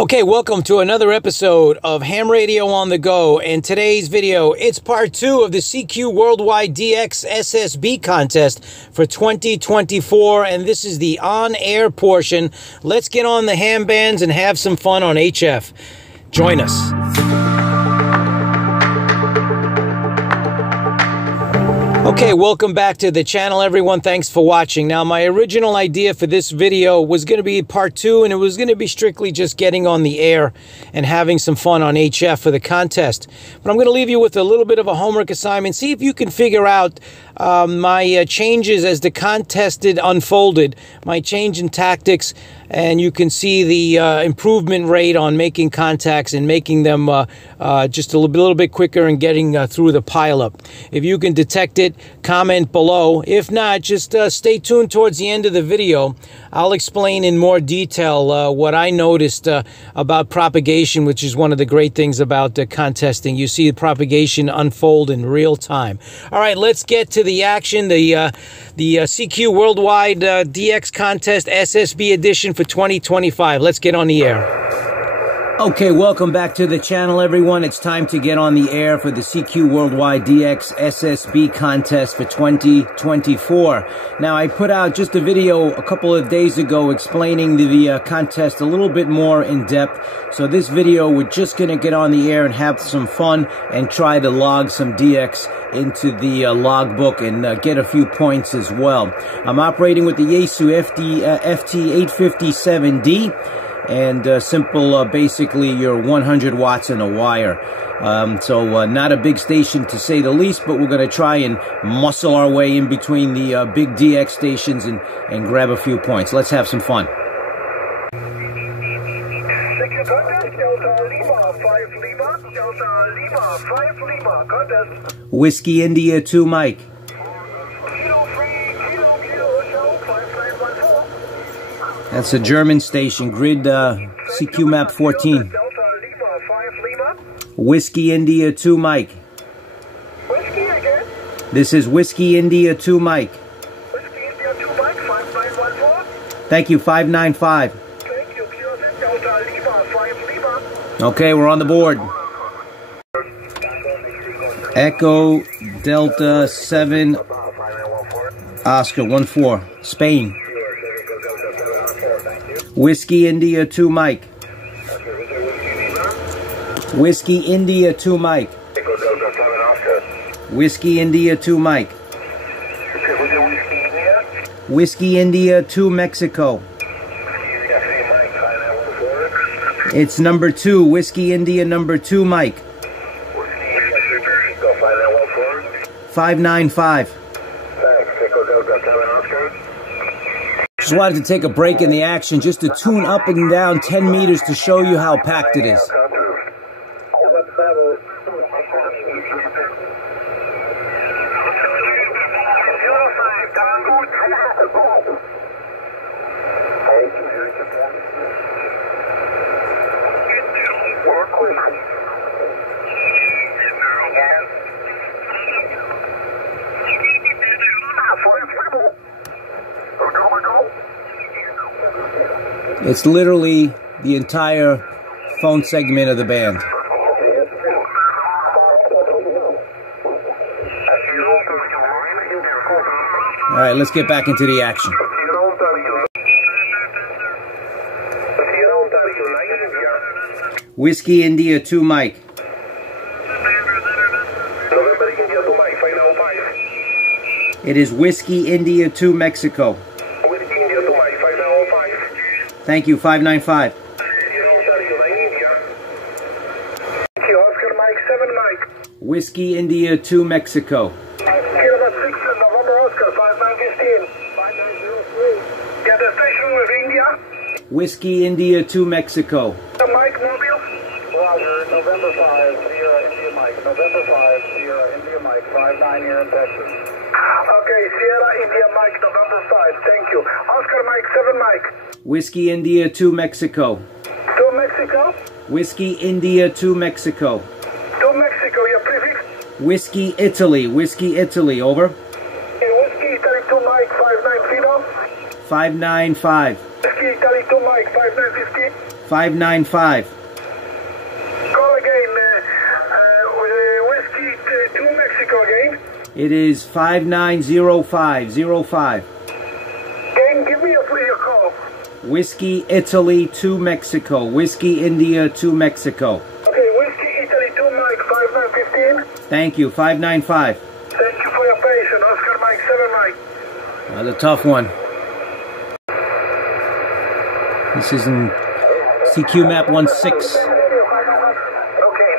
Okay, welcome to another episode of Ham Radio on the Go. And today's video, it's part 2 of the CQ Worldwide DX SSB contest for 2024. And this is the on-air portion. Let's get on the ham bands and have some fun on HF. Join us. Okay, welcome back to the channel, everyone. Thanks for watching. Now, my original idea for this video was going to be part 2, and it was going to be strictly just getting on the air and having some fun on HF for the contest. But I'm going to leave you with a little bit of a homework assignment. See if you can figure out my changes as the contest unfolded, my change in tactics, and you can see the improvement rate on making contacts and making them just a little bit quicker and getting through the pileup. If you can detect it, comment below. If not, just stay tuned towards the end of the video. I'll explain in more detail what I noticed about propagation, which is one of the great things about contesting. You see the propagation unfold in real time. All right, let's get to the action. The CQ Worldwide DX Contest SSB edition for 2025. Let's get on the air. Okay, welcome back to the channel, everyone. It's time to get on the air for the CQ Worldwide DX SSB contest for 2024. Now, I put out just a video a couple of days ago explaining the contest a little bit more in depth. So this video, we're just going to get on the air and have some fun and try to log some DX into the logbook and get a few points as well. I'm operating with the Yaesu FT-857D. And simple, basically, your 100 watts in a wire. So not a big station to say the least, but we're going to try and muscle our way in between the big DX stations and grab a few points. Let's have some fun. Whiskey India 2 Mike. That's a German station, grid CQ map 14. Whiskey India 2 Mike. Whiskey again? This is Whiskey India 2 Mike. Whiskey India 2 Mike, 5914. Thank you, 595. Thank you, QZ Delta Lima, 5 Lima. Okay, we're on the board. Echo Delta 7 Oscar 14, Spain. Whiskey India 2 Mike. Whiskey India 2 Mike. Whiskey India 2 Mike. Whiskey India 2 Mexico. It's number 2, Whiskey India number 2 Mike. 595. Just wanted to take a break in the action just to tune up and down 10 meters to show you how packed it is. It's literally the entire phone segment of the band. All right, let's get back into the action. Whiskey India 2 Mike. It is Whiskey India 2 Mexico. Thank you, 595. Oscar Mike 7 Mike. Whiskey India 2 Mexico. November 6 Oscar 5915. 5903. Get the station with India. Whiskey India 2 Mexico. Mike Mobile. Roger, November 5 Sierra India Mike. November 5 Sierra India Mike. 59 here in Texas. Okay, Sierra India Mike, November 5. Thank you. Oscar Mike 7 Mike. Whiskey India 2 Mexico. 2 Mexico. Whiskey India 2 Mexico. 2 Mexico, your prefix. Whiskey Italy. Whiskey Italy, over. Whiskey 32 Mike 590. 595. Whiskey 32 Mike 5950. 595. Call again. Whiskey 2 Mexico again. It is 590505. Again, give me your call. Whiskey Italy to Mexico. Whiskey India to Mexico. Okay, Whiskey Italy 2 Mike 5915. Thank you. 595. Thank you for your patience. Oscar Mike 7 Mike. That's a tough one. This is in CQ map 16. Okay,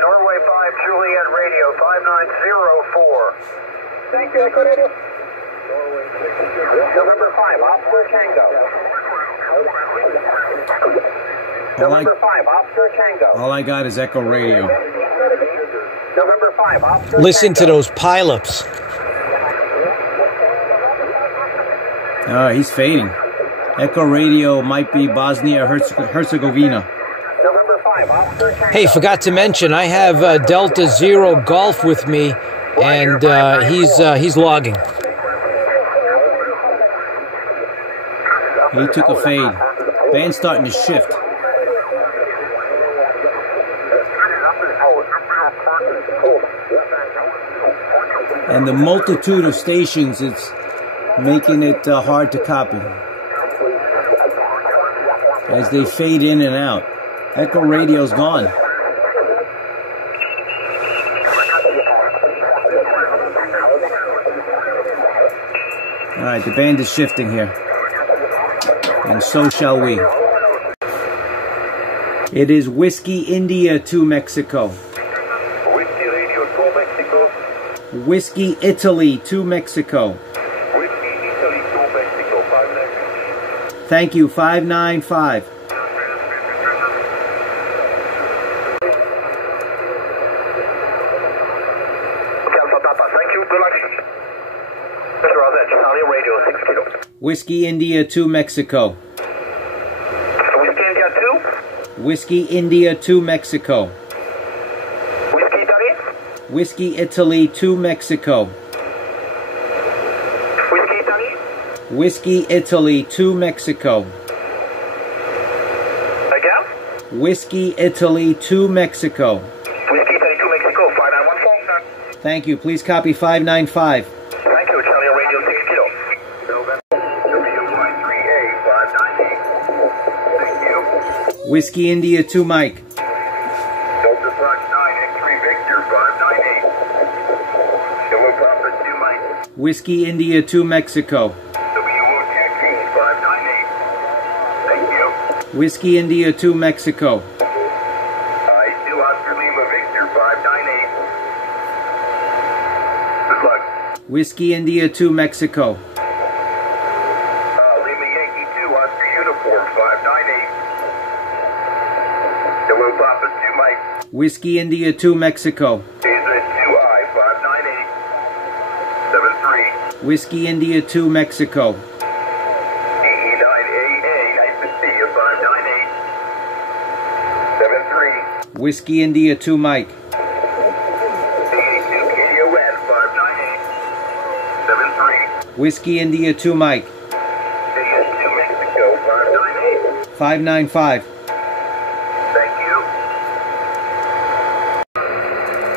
Norway 5 Juliet Radio 5904. Thank you, Echo Radio. November 5, Oscar Tango. November 5, Oscar Tango. All I got is Echo Radio. November 5, Oscar Listen to those pileups. He's fading. Echo Radio might be Bosnia Herzegovina. November 5, Oscar Tango. Hey, forgot to mention, I have Delta Zero Golf with me, and he's logging. He took a fade. Band's starting to shift. And the multitude of stations, it's making it hard to copy as they fade in and out. Echo Radio's gone. All right, the band is shifting here. And so shall we. It is Whiskey India to Mexico. Whiskey Radio to Mexico. Whiskey Italy to Mexico. Whiskey Italy to Mexico 595. Thank you. 595. Thank you. Good luck. Mr. Rosette, Charlie Radio 6 Kilo. Whiskey India to Mexico. Whiskey India 2. Whiskey India to Mexico. Whiskey Italy. Whiskey Italy to Mexico. Whiskey Italy. Whiskey Italy to Mexico. Again. Whiskey Italy to Mexico. Whiskey Italy to Mexico 5914. Thank you. Please copy 595. Thank you, Charlie Radio 6 Kilo. W13A 598. Thank you. Whiskey India to Mike. Delta Fox 9 X3 Victor 598. Hello, Papa 2 Mike. Whiskey India to Mexico. WO13 598. Thank you. Whiskey India to Mexico. I2 Oscar Lima Victor 598. Good luck. Whiskey India to Mexico. Lima Yankee 2 Oscar Uniform 598. Hello, Papa 2 Mike. Whiskey India to Mexico. Asia 2I 598. 73. Whiskey India to Mexico. EE9AA, nice to see you, 598. 73. Whiskey India to Mike. 82 KDON, 598. 73. Whiskey India to Mike. AS2 Mexico, 598. 595. Thank you.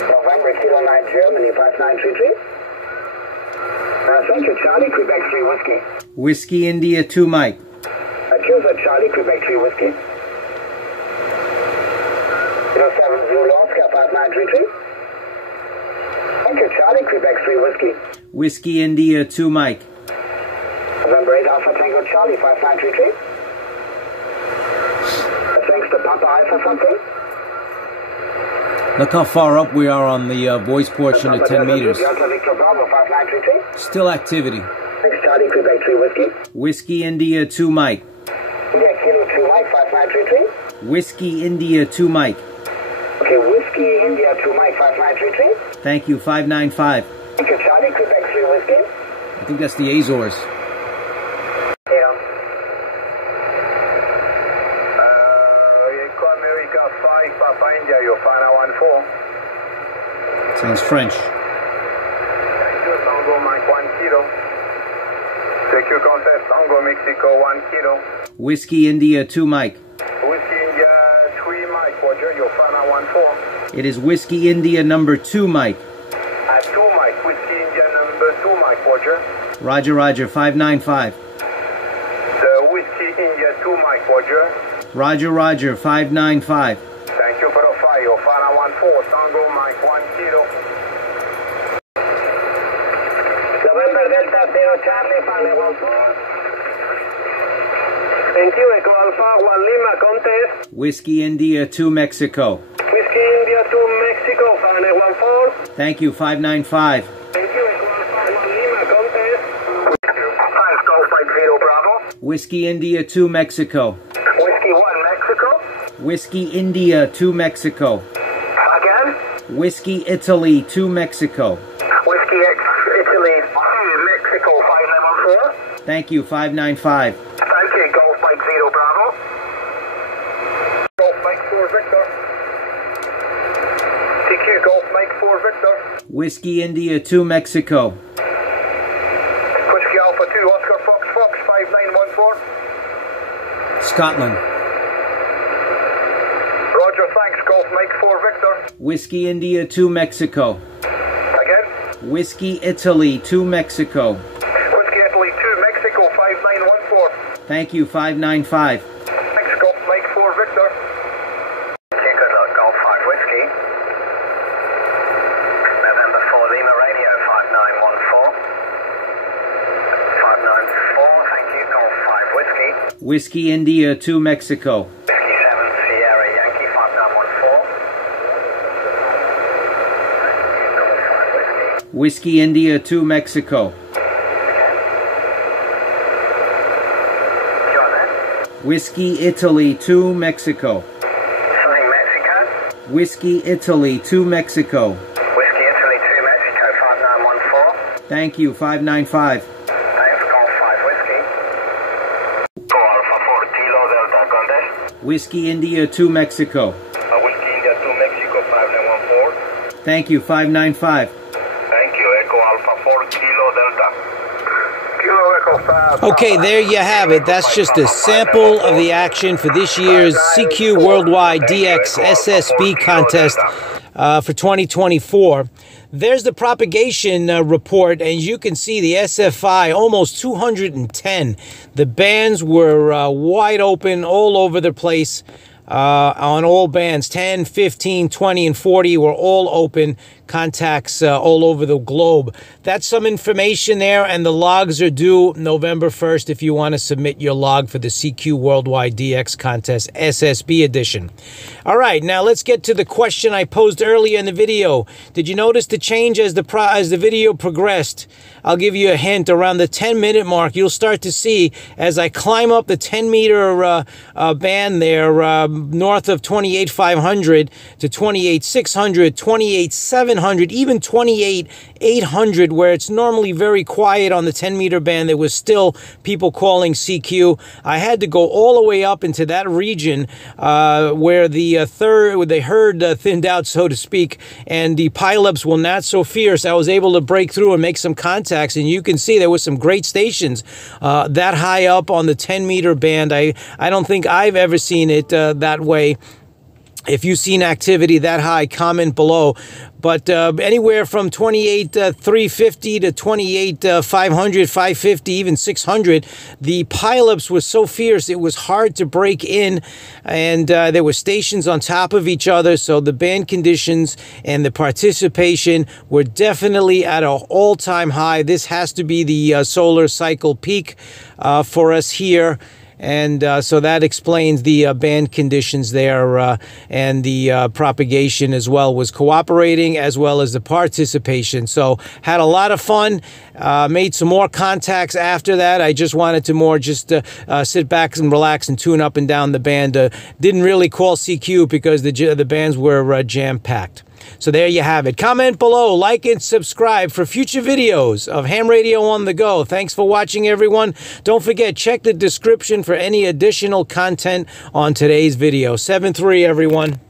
November Kilo 9 Germany, 5933. Thank you, Charlie, Quebec 3 Whiskey. Whiskey India to Mike. Accuser Charlie, Quebec 3 Whiskey. 07 Zulu Oscar 5933. Thank you, Charlie, Quebec 3 Whiskey. Whiskey India to Mike. November 8 Alpha Tango Charlie 5933. Thanks to Papa Alpha something. Look how far up we are on the voice portion at 10 meters. Delta Victor Bravo 5933. Still activity. Thanks, Charlie, Quebec 3 Whiskey. Whiskey India to Mike. India Kilo 2 Mike 5933. Whiskey India to Mike. Okay, Whiskey India 2 Mike 5933. Thank you. 595. Thank you, Charlie, Quebec 3 Whiskey. I think that's the Azores. Yeah. Eco America 5 Papa India, you're 5914. Sounds French. Thank you, Tango Mike 1 Kilo. CQ Contest, Tango Mexico 1 Kilo. Whiskey India to Mike. Whiskey India Roger, your final 1-4. It is Whiskey India number 2, Mike. 2, Mike. Whiskey India number 2, Mike, Roger. Roger, Roger, 595. The Whiskey India 2, Mike, Roger. Roger, Roger, 595. Thank you for the fire. Your final 1-4, Tango, Mike, 1 kilo. November Delta 0 Charlie, final 1-4. Thank you, Echo Alpha 1 Lima, contest. Whiskey India 2, Mexico. Whiskey India 2, Mexico, final 1-4. Thank you, 595. Thank you, Echo Alpha 1 Lima, contest. Thanks, Golf Mike 0 Bravo. Whiskey India 2, Mexico. Whiskey 1, Mexico. Whiskey India 2, Mexico. Again? Whiskey Italy 2, Mexico. Whiskey X, Italy 2, Mexico, 594. Thank you, 595. Thank you, Golf Mike 0 Bravo. Golf Mike 4 Victor. CQ Golf Mike 4 Victor. Whiskey India 2, Mexico. Whiskey Alpha 2 Oscar Fox Fox 5914. Scotland. Roger, thanks. Golf Mike 4 Victor. Whiskey India 2, Mexico. Again? Whiskey Italy 2, Mexico. Whiskey Italy 2 Mexico 5914. Thank you, 595. Thanks, Golf Mike 4 Victor. Okay, good luck, Golf 5 Whiskey. November 4 Lima Radio 5914. 594, thank you, Golf 5 Whiskey. Whiskey India 2, Mexico. Whiskey 7 Sierra Yankee 5914. Thank you, Golf 5 Whiskey. Whiskey India 2, Mexico. Whiskey Italy 2, Mexico. Something Mexico? Whiskey Italy 2, Mexico. Whiskey Italy 2 Mexico 5914. Thank you, 595. Thanks, Golf 5 Whiskey. Go Alpha 4 Kilo Delta Contest. Whiskey India 2, Mexico. Whiskey India 2 Mexico 5914. Thank you, 595. Thank you, Echo Alpha 4 Kilo Delta. Kilo Echo 5. Okay, there you have it. That's just a sample of the action for this year's CQ Worldwide DX SSB contest for 2024. There's the propagation report, and you can see the SFI almost 210. The bands were wide open all over the place. On all bands, 10, 15, 20, and 40 were all open. Contacts all over the globe. That's some information there, and the logs are due November 1st if you want to submit your log for the CQ Worldwide DX Contest SSB edition. All right, now let's get to the question I posed earlier in the video. Did you notice the change as the video progressed? I'll give you a hint. Around the 10-minute mark, you'll start to see as I climb up the 10-meter band there, north of 28,500 to 28,600, 28,700, even 28,800, where it's normally very quiet on the 10-meter band. There was still people calling CQ. I had to go all the way up into that region where the herd thinned out, so to speak, and the pileups were not so fierce. I was able to break through and make some contacts, and you can see there was some great stations that high up on the 10-meter band. I don't think I've ever seen it that way. If you've seen activity that high, comment below. But anywhere from 28,350 to 28,500, 550, even 600, the pileups were so fierce it was hard to break in, and there were stations on top of each other. So the band conditions and the participation were definitely at an all-time high. This has to be the solar cycle peak for us here. And so that explains the band conditions there, and the propagation as well was cooperating, as well as the participation. So had a lot of fun, made some more contacts after that. I just wanted to more just sit back and relax and tune up and down the band. Didn't really call CQ because the bands were jam-packed. So there you have it. Comment below, like and subscribe for future videos of Ham Radio on the Go. Thanks for watching, everyone. Don't forget, check the description for any additional content on today's video. 7-3, everyone.